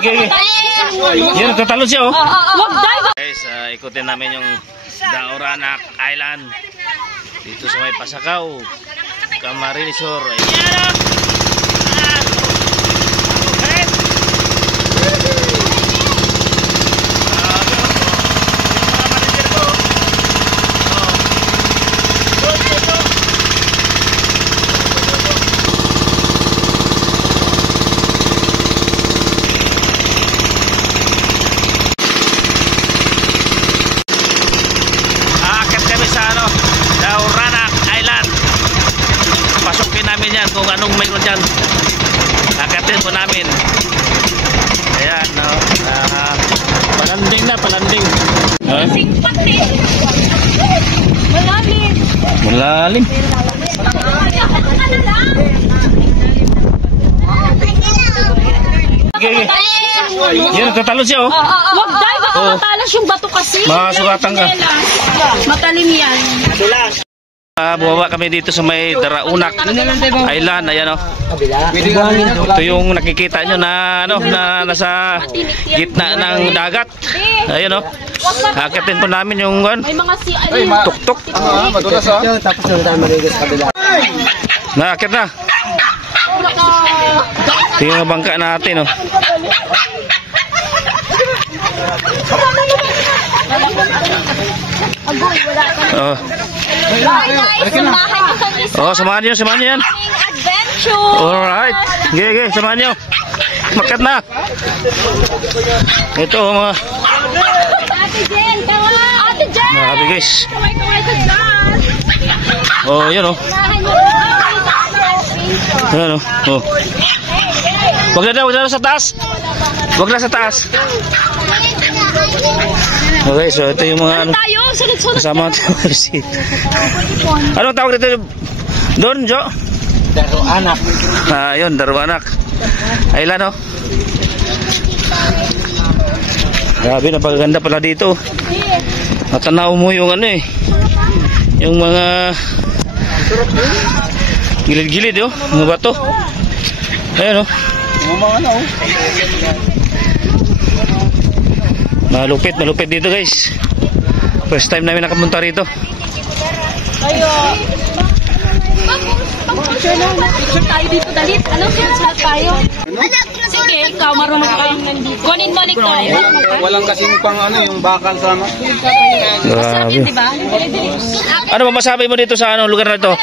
Okay. Yan, tatalo siya oh. Guys, ikutin namin yung Daoranak Island dito sa may Pasakaw, Camarines Sur. Kung anong mayroon dyan, akatin po namin. Ayan, no? Palanding na, palanding. Malalim. Malalim. Okay. Yan, tatalo siya oh. Wag dahil, baka matalas yung bato kasi. Masugatan ka. Matalim yan. Bumaba kami dito sa may Daoranak Island. Ayan o. Ito yung nakikita nyo na, ano, na nasa gitna ng dagat. Ayan o. Akitin po namin yung tuktok. Tapos na marigas kabila. Nakakit na. Ito yung bangka natin o. Oh. Oh, samahan nyo yan. Alright. Gege, samahan nyo. Makat na. Ito mga Ate Jen. Grabe guys. Oh, yun oh. Ayan oh. Oh. Wag na sa taas. Wag na sa taas. Okay, so ito yung mga ano, kasama natin. Anong tawag dito doon, Jo? Daoranak. Yun, Daoranak Island, oh. Grabe, napakaganda pala dito. Natanaw mo yung ano eh, yung mga gilid-gilid, oh, mga bato. Ayan, oh. Malupit dito guys. First time namin nakapunta rito. Ayun. Picture tayo dito, dalit. Ano, sulat tayo? Sige, ikaw marunong kayo nandito. Kunin mo tayo. Walang kasing pang ano, yung bakal sama. Grabe. Diba? Ano ba masabi mo dito sa ano lugar na ito?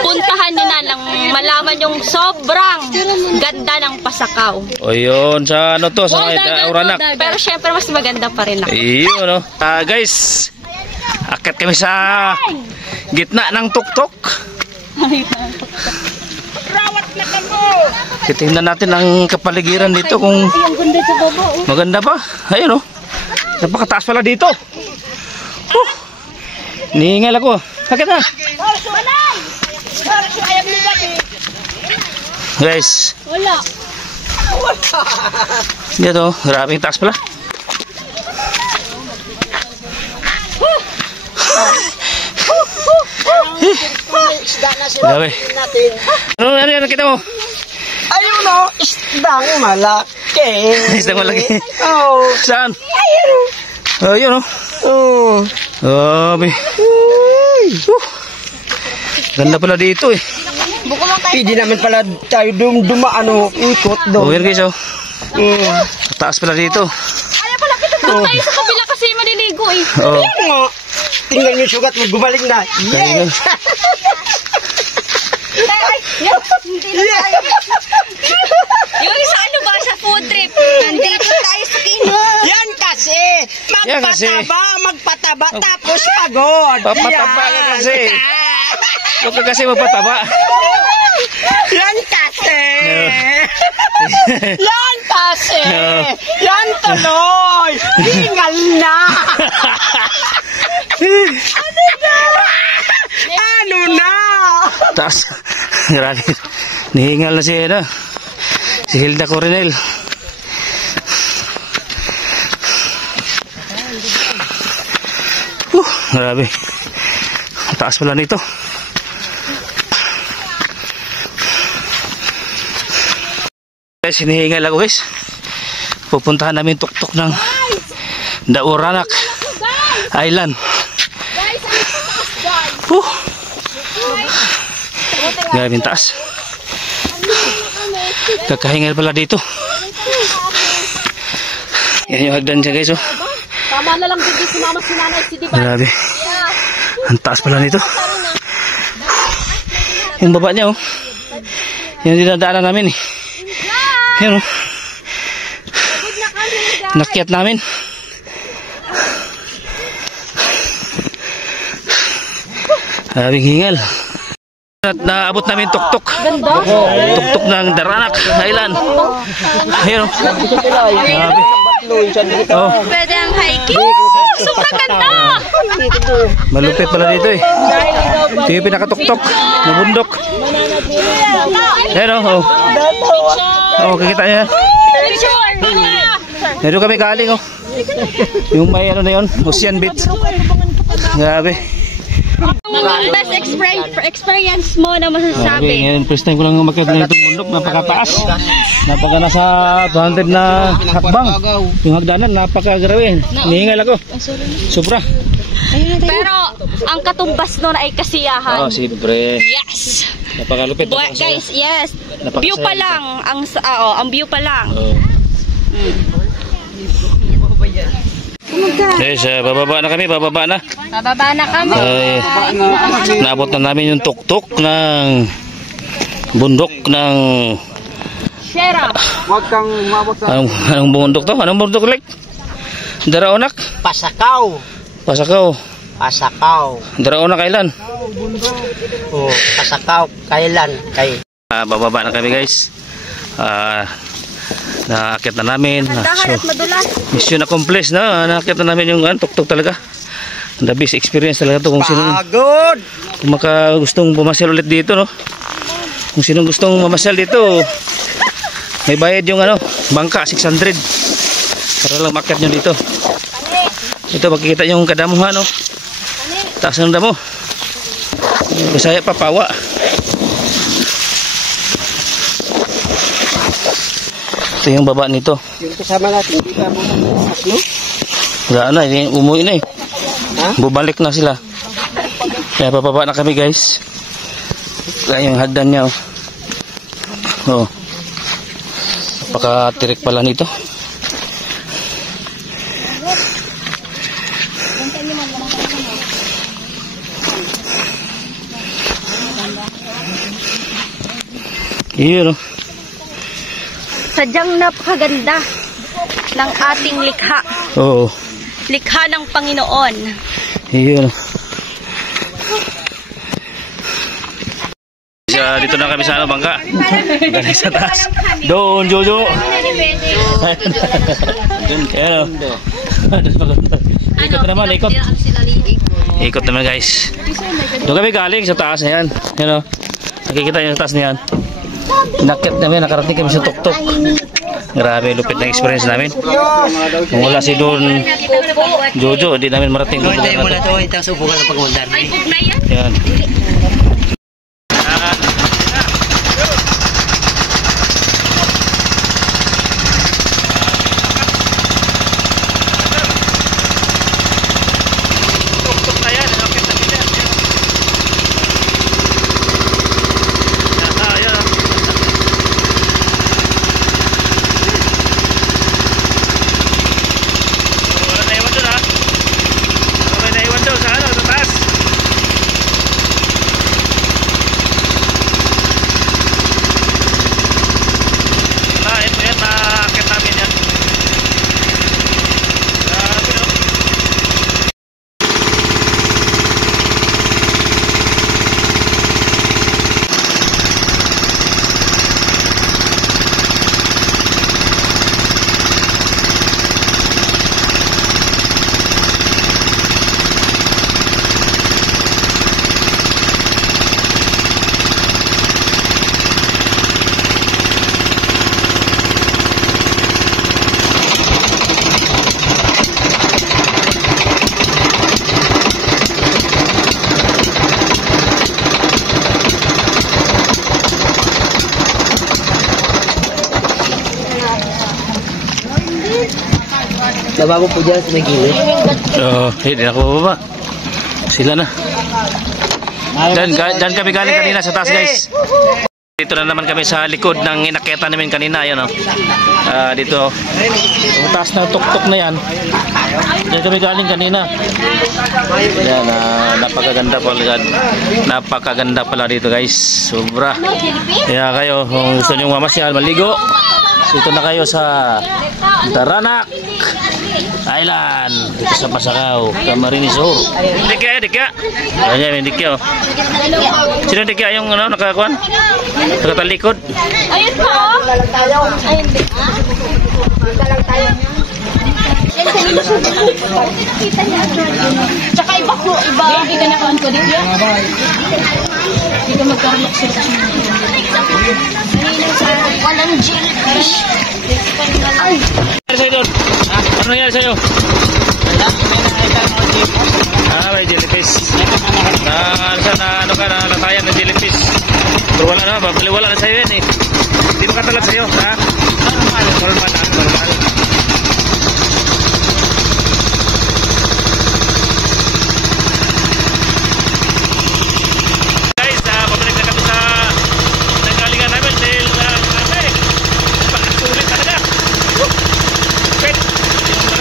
Puntahan nyo na lang, malaman yung sobrang ganda ng Pasakaw. O yun, sa ano to, sa Daoranak. Pero syempre mas maganda pa rin ako. Iyon, no? Guys, akit kami sa gitna ng tuktok. Rawat na kamo! Titingnan natin ang kapaligiran dito kung maganda pa. Ayun, oh. Napakataas pala dito. Nihingal ako. Akit na. Guys. Wala. Dito, grabe yung taas pala. Grabe. Ano kita mo? Ayun o, isdang malaki. Isdang malaki? Oo. Saan? Ayun o. Ayun o. Oo. Grabe. Ganda pala dito eh. Hindi naman pala tayo dumaan o ikot doon. Oh, here guys oh. Taas pala dito. Ayaw pala kita doon tayo sa kabila kasi maliligo eh. Oh. Ayun mo. Tingnan yung sugat mo, gumaling na. Yes! Yung sa ano ba, sa food trip, nandito tayo sa Kino. Yan kasi, magpataba, tapos pagod. Papataba ka kasi. Huwag ka kasi magpataba. Yan kasi. Yan kasi. Yan tuloy. Hingal na. Ano na? Taas. Grabe. Nihingal na siya. Si Hilda Coronel. Grabe. Taas pala nito. Guys, hinihingal ako guys. pupuntahan namin tuktok ng Dauranak Island. Grabe yung taas. Kakahingal pala dito. Yan yung hagdan siya guys, oh. Tama na lang din sumama si nanay si Diba. Grabe. Ang taas pala nito. Yung baba niya, oh. Yan dinadaanan namin, eh. Yan, oh. Nakyat namin. Grabing hingal. At naabot namin tuktok. Tuktok ng Dauranak Island. Ayun, oh. Grabe. Oh. Pwede ang hiking. Sobrang ganda. Malupit pala dito, eh. Ito yung pinakatuktok na bundok. Ayan, oh. Oh, kikita niya. Meron kami galing, oh. Yung may ano na yun, Ocean Beach. Grabe. Best experience mo na Grabe, masasabi. ngayon first time ko lang umakyat na itong bundok. Napakataas. Napaka nasa 200 na hakbang. Yung hagdanan, napakagrabe. Hinihingal ako. Sobra. Pero ang katumbas nun ay kasiyahan. Oh, siyempre. Yes. Napakalupit. Guys, yes. Napakasaya. View pa lang ang view pa lang. Oh. Guys, bababa na kami, bababa na. Bababa na kami. Ay, naabot na namin yung tuktok ng bundok ng Shera. Huwag kang umabot sa anong bundok to? Anong bundok like? Dauranak? Pasakaw. Pasakaw. Pasakaw. Dauranak Island. Oh, Pasakaw. Kailan? Kay. Bababa na kami guys. Naakit na namin. Dahan at madulas. Mission accomplished na. Naakit na namin yung tuktok talaga. The best experience talaga to kung sino Pagod. kung gustong pumasyal ulit dito, no. Kung sino gustong mamasyal dito, may bayad yung ano, bangka 600 para lang makyat nyo dito. Ito makikita nyo yung kadamuhan, no. Taas ng damo. Bisaya pa, pawa. Ito yung baba nito. Yung kasama natin, hindi ka mo no? Wala na, umuwi na, eh. Ha? Bubalik na sila. Kaya papaba na kami guys. Kaya yung hagdan niya, oh. Napakatirik pala nito. Iyon, oh. Sadyang napakaganda ng ating likha. Oo. Likha ng Panginoon. Iyon. Dito na kami sa ano, bangka. Galing sa taas. Doon, Jojo. Ayan, oh. Ikot naman, ikot. Ikot naman guys. Doon kami galing sa taas na yan. Ayan, oh. Nakikita nyo sa taas na yan. Nakit namin, nakarating kami sa tuktok. Grabe, lupit na experience namin. Kung wala si Don Jojo, hindi namin marating doon. Ito yung muna ito, ito sa upukan ng pagmundar. Yan. Lababo po dyan sa may gilid. Hindi na ako bababa. Sila na. Diyan kami galing kanina sa taas, guys. Dito na naman kami sa likod ng inaketa namin kanina. Ayan, dito. Yung taas na tuktok na yan. Diyan kami galing kanina. Ayan, napakaganda pala. Napakaganda pala dito, guys. Sobra. Kaya kayo, kung gusto nyo mamasyal, maligo, dito na kayo sa Taranak Island. Dito sa Pasakaw, Camarines Sur. Dikya. Ayan, Dikya. Sino Dikya yung nakakuan? Nakatalikod. Ayun po. Ayun din. Tsaka iba. Hindi ka nakuhan ko dito. Hindi ka magkaroon sila. Walang jellyfish. Ay! Ano nangyari sa'yo doon? Ano nangyari sa'yo? May jellyfish. Natayan ng jellyfish. Pero wala na, wala na sa'yo yan eh. Hindi makatalag sa'yo, ha? Normal. Guys, pabalik na kami sa nanggalingan namin dahil sulit talaga. Pet! Dito.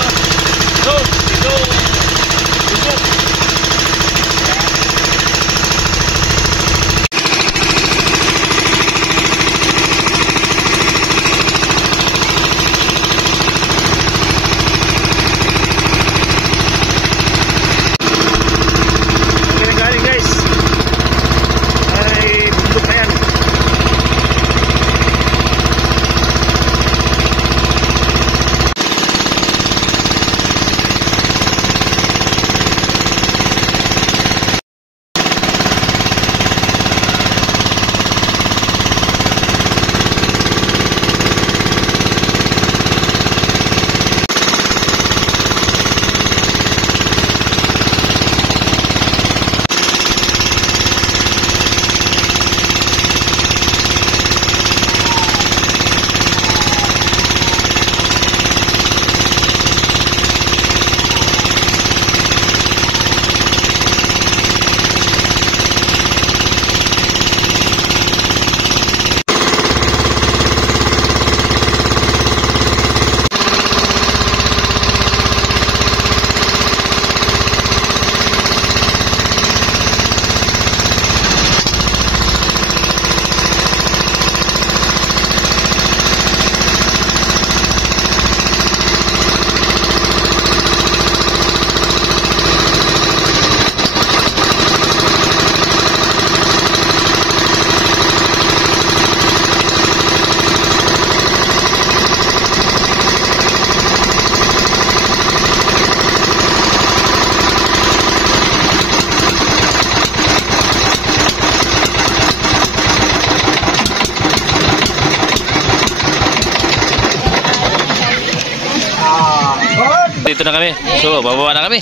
Dito na kami. So, bababa na kami.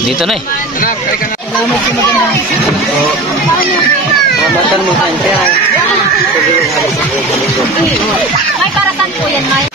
Dito na eh. May paratan po yan, May.